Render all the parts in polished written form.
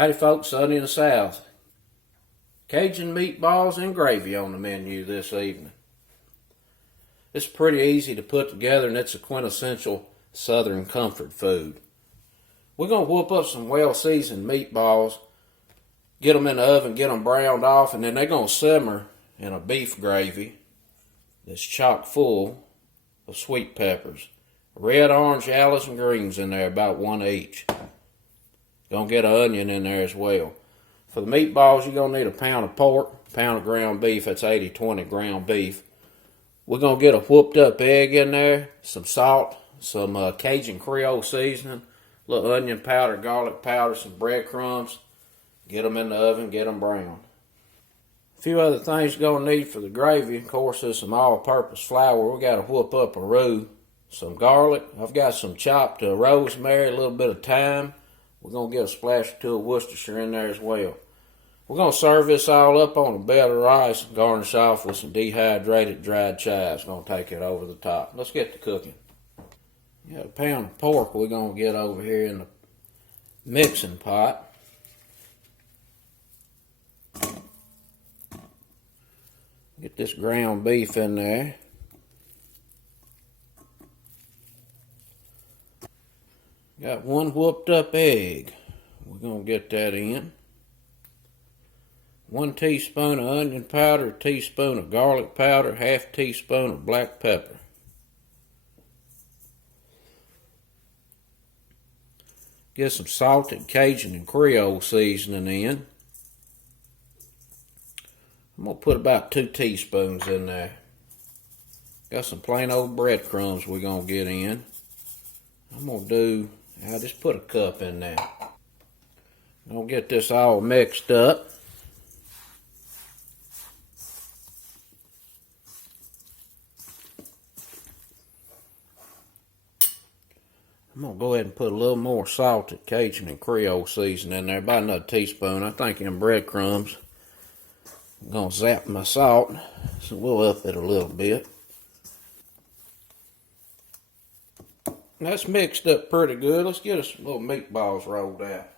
Howdy folks, sunny in the south. Cajun meatballs and gravy on the menu this evening. It's pretty easy to put together and it's a quintessential southern comfort food. We're going to whoop up some well-seasoned meatballs, get them in the oven, get them browned off, and then they're going to simmer in a beef gravy that's chock full of sweet peppers. Red, orange, yellows, and greens in there, about one each. Gonna get an onion in there as well. For the meatballs, you're gonna need a pound of pork, a pound of ground beef. That's 80-20 ground beef. We're gonna get a whooped up egg in there, some salt, some Cajun Creole seasoning, a little onion powder, garlic powder, some breadcrumbs. Get them in the oven, get them browned. A few other things you're gonna need for the gravy, of course, is some all-purpose flour. We gotta whoop up a roux, some garlic. I've got some chopped rosemary, a little bit of thyme. We're going to get a splash or two of Worcestershire in there as well. We're going to serve this all up on a bed of rice, garnish off with some dehydrated dried chives. Going to take it over the top. Let's get to cooking. We got a pound of pork we're going to get over here in the mixing pot. Get this ground beef in there. Got one whooped up egg. We're going to get that in. 1 teaspoon of onion powder, a teaspoon of garlic powder, half teaspoon of black pepper. Get some salted Cajun and Creole seasoning in. I'm going to put about 2 teaspoons in there. Got some plain old breadcrumbs we're going to get in. I'm going to I'll just put a cup in there. I'm going to get this all mixed up. I'm going to go ahead and put a little more salted Cajun and Creole seasoning in there, about another teaspoon. I think in breadcrumbs. I'm going to zap my salt, so we'll up it a little bit. That's mixed up pretty good. Let's get us some little meatballs rolled out.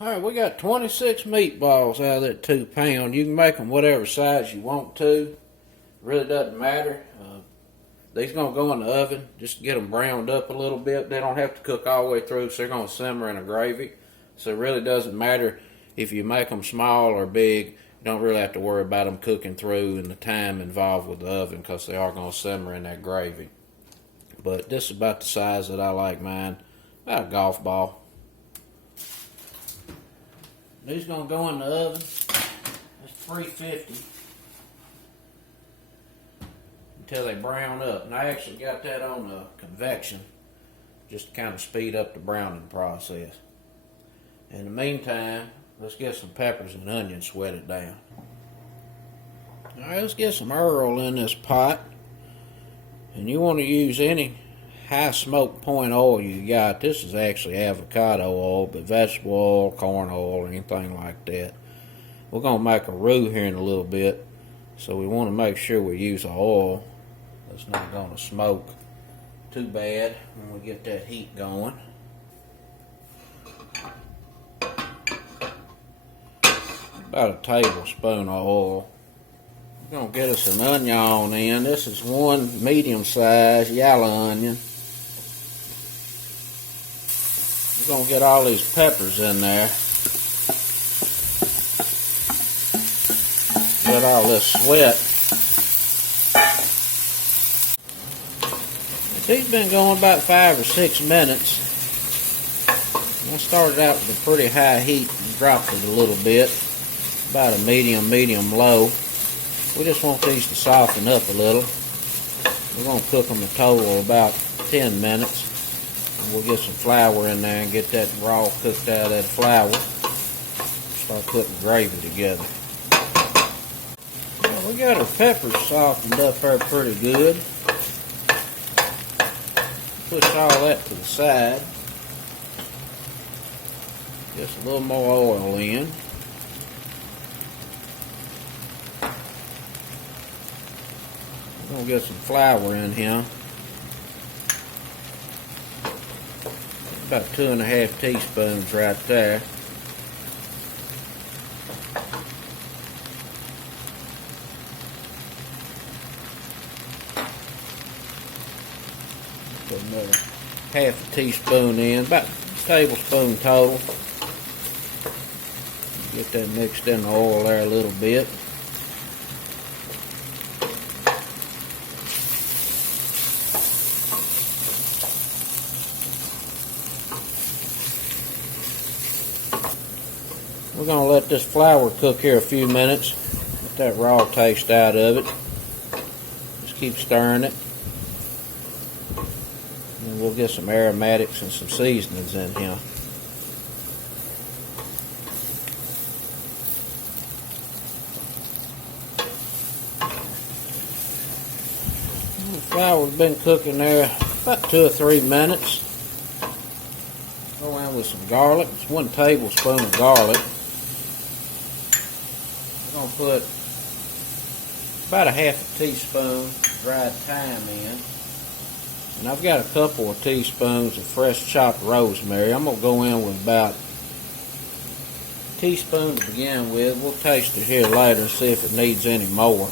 Alright, we got 26 meatballs out of that 2 pound. You can make them whatever size you want to. It really doesn't matter. These are going to go in the oven. Just get them browned up a little bit. They don't have to cook all the way through, so they're going to simmer in a gravy. So it really doesn't matter if you make them small or big. You don't really have to worry about them cooking through and the time involved with the oven, because they are going to simmer in that gravy. But this is about the size that I like mine. About a golf ball. These gonna go in the oven. It's 350 until they brown up. And I actually got that on convection just to kind of speed up the browning process. In the meantime, let's get some peppers and onions sweated down. Alright, let's get some Earl in this pot. And you want to use any high smoke point oil you got. This is actually avocado oil, but vegetable oil, corn oil, or anything like that. We're going to make a roux here in a little bit, so we want to make sure we use oil that's not going to smoke too bad when we get that heat going. About a tablespoon of oil. We're going to get us an onion in. This is 1 medium-sized yellow onion. We're going to get all these peppers in there. Get all this sweat. These been going about 5 or 6 minutes. I started out with a pretty high heat and dropped it a little bit. About a medium low. We just want these to soften up a little. We're going to cook them a total of about 10 minutes. And we'll get some flour in there and get that raw cooked out of that flour. Start putting gravy together. Well, we got our peppers softened up there pretty good. Push all that to the side. Just a little more oil in. We're going to get some flour in here. About 2½ teaspoons right there. Put another ½ teaspoon in, about a tablespoon total. Get that mixed in the oil there a little bit. We're going to let this flour cook here a few minutes. Get that raw taste out of it. Just keep stirring it. And we'll get some aromatics and some seasonings in here. The flour's been cooking there about 2 or 3 minutes. Go in with some garlic. It's 1 tablespoon of garlic. We're going to put about a ½ teaspoon dried thyme in. And I've got a couple of teaspoons of fresh chopped rosemary. I'm going to go in with about a teaspoon to begin with. We'll taste it here later and see if it needs any more.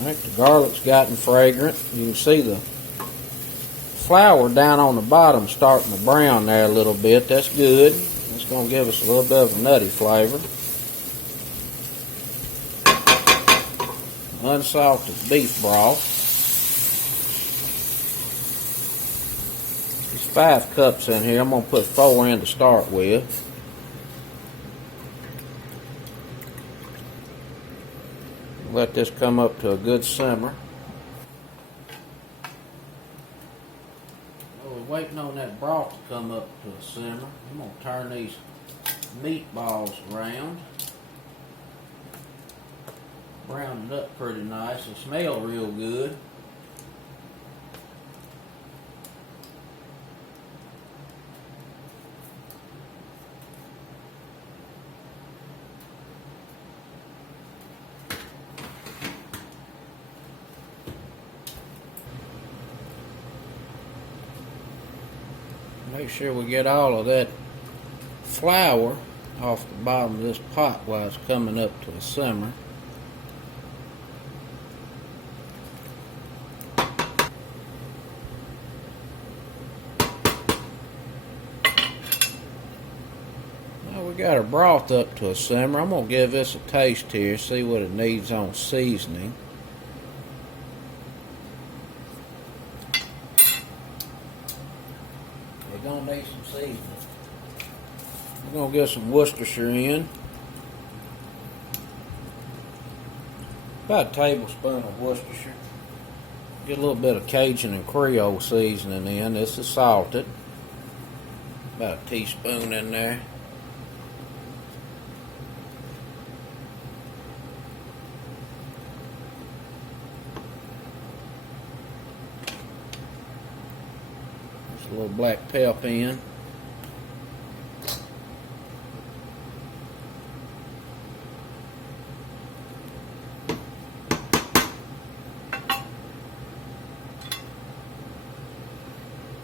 Alright, the garlic's gotten fragrant. You can see the flour down on the bottom starting to brown there a little bit. That's good. It's going to give us a little bit of a nutty flavor. Unsalted beef broth. There's 5 cups in here. I'm going to put 4 in to start with. Let this come up to a good simmer. While we're waiting on that broth to come up to a simmer, I'm going to turn these meatballs around. Brown it up pretty nice. They smell real good. Make sure we get all of that flour off the bottom of this pot while it's coming up to a simmer. Now we got our broth up to a simmer. I'm going to give this a taste here, see what it needs on seasoning. We're going to need some seasoning. We're going to get some Worcestershire in. About a tablespoon of Worcestershire. Get a little bit of Cajun and Creole seasoning in. This is salted. About a teaspoon in there. A little black pepper in.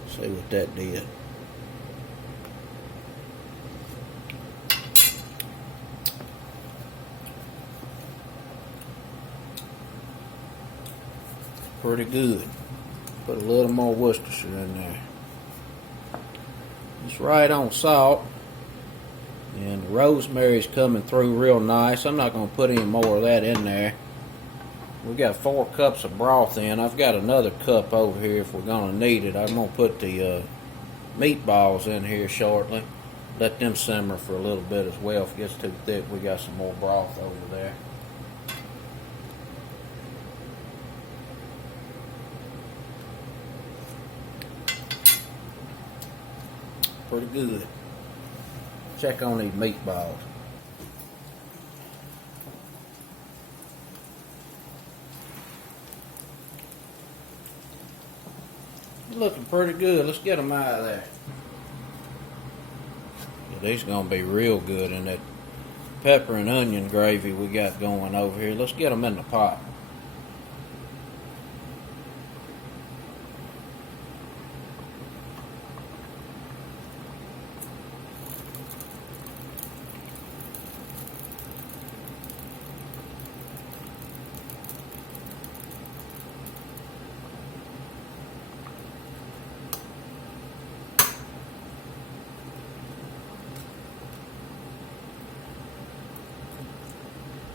See what that did. Pretty good. Put a little more Worcestershire in there. It's right on salt, and the rosemary is coming through real nice. I'm not going to put any more of that in there. We got 4 cups of broth in. I've got another cup over here if we're going to need it. I'm going to put the meatballs in here shortly. Let them simmer for a little bit as well. If it gets too thick, we got some more broth over there. Pretty good. Check on these meatballs. Looking pretty good. Let's get them out of there. These are going to be real good in that pepper and onion gravy we got going over here. Let's get them in the pot.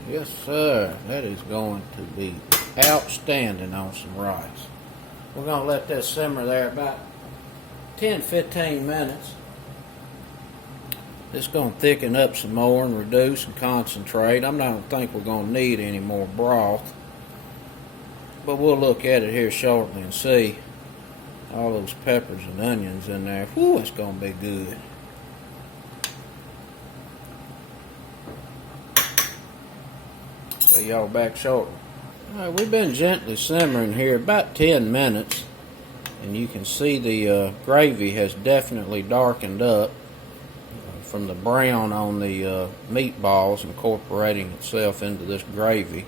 Yes, sir. That is going to be outstanding on some rice. We're going to let this simmer there about 10-15 minutes. It's going to thicken up some more and reduce and concentrate. I don't think we're going to need any more broth, but we'll look at it here shortly and see. All those peppers and onions in there. Whew, it's going to be good. See y'all back shortly. Alright, we've been gently simmering here about 10 minutes, and you can see the gravy has definitely darkened up from the brown on the meatballs incorporating itself into this gravy.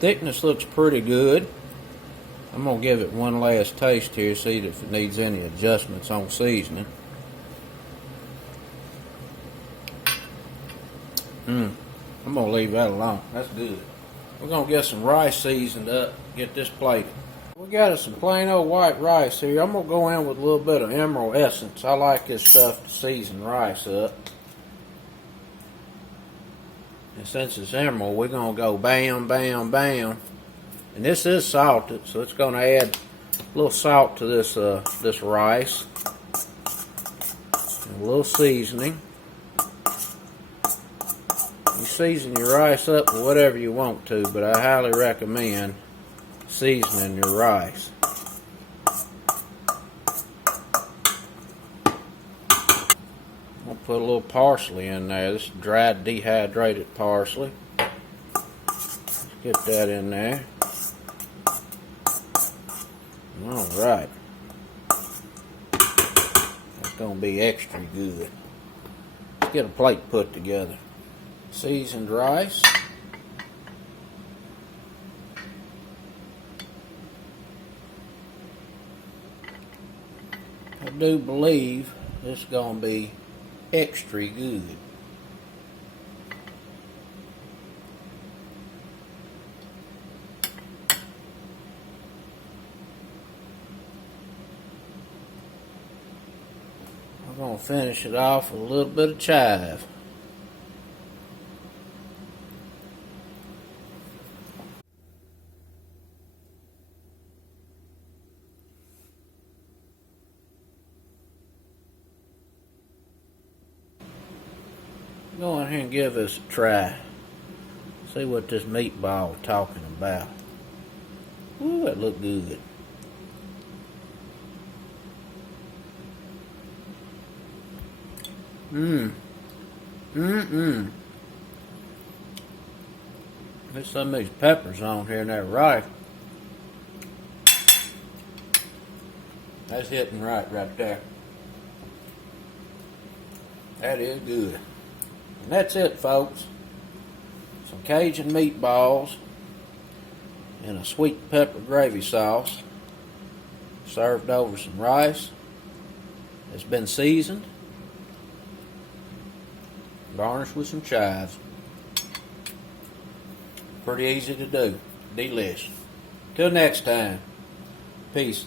Thickness looks pretty good. I'm going to give it one last taste here, see if it needs any adjustments on seasoning. I'm going to leave that alone. That's good. We're going to get some rice seasoned up, get this plated. We got us some plain old white rice here. I'm going to go in with a little bit of emerald essence. I like this stuff to season rice up. And since it's emerald, we're going to go bam, bam, bam. And this is salted, so it's going to add a little salt to this this rice. And a little seasoning. You season your rice up with whatever you want to, but I highly recommend seasoning your rice. I'll put a little parsley in there. This is dried, dehydrated parsley. Let's get that in there. Alright. That's going to be extra good. Let's get a plate put together. Seasoned rice. I do believe this is going to be extra good. I'm going to finish it off with a little bit of chive. Go in here and give this a try. See what this meatball is talking about. Ooh, that look good. There's some of these peppers on here and that rice. That's hitting right there. That is good. And that's it, folks. Some Cajun meatballs in a sweet pepper gravy sauce, served over some rice that's been seasoned, garnished with some chives. Pretty easy to do. Delicious. Till next time. Peace.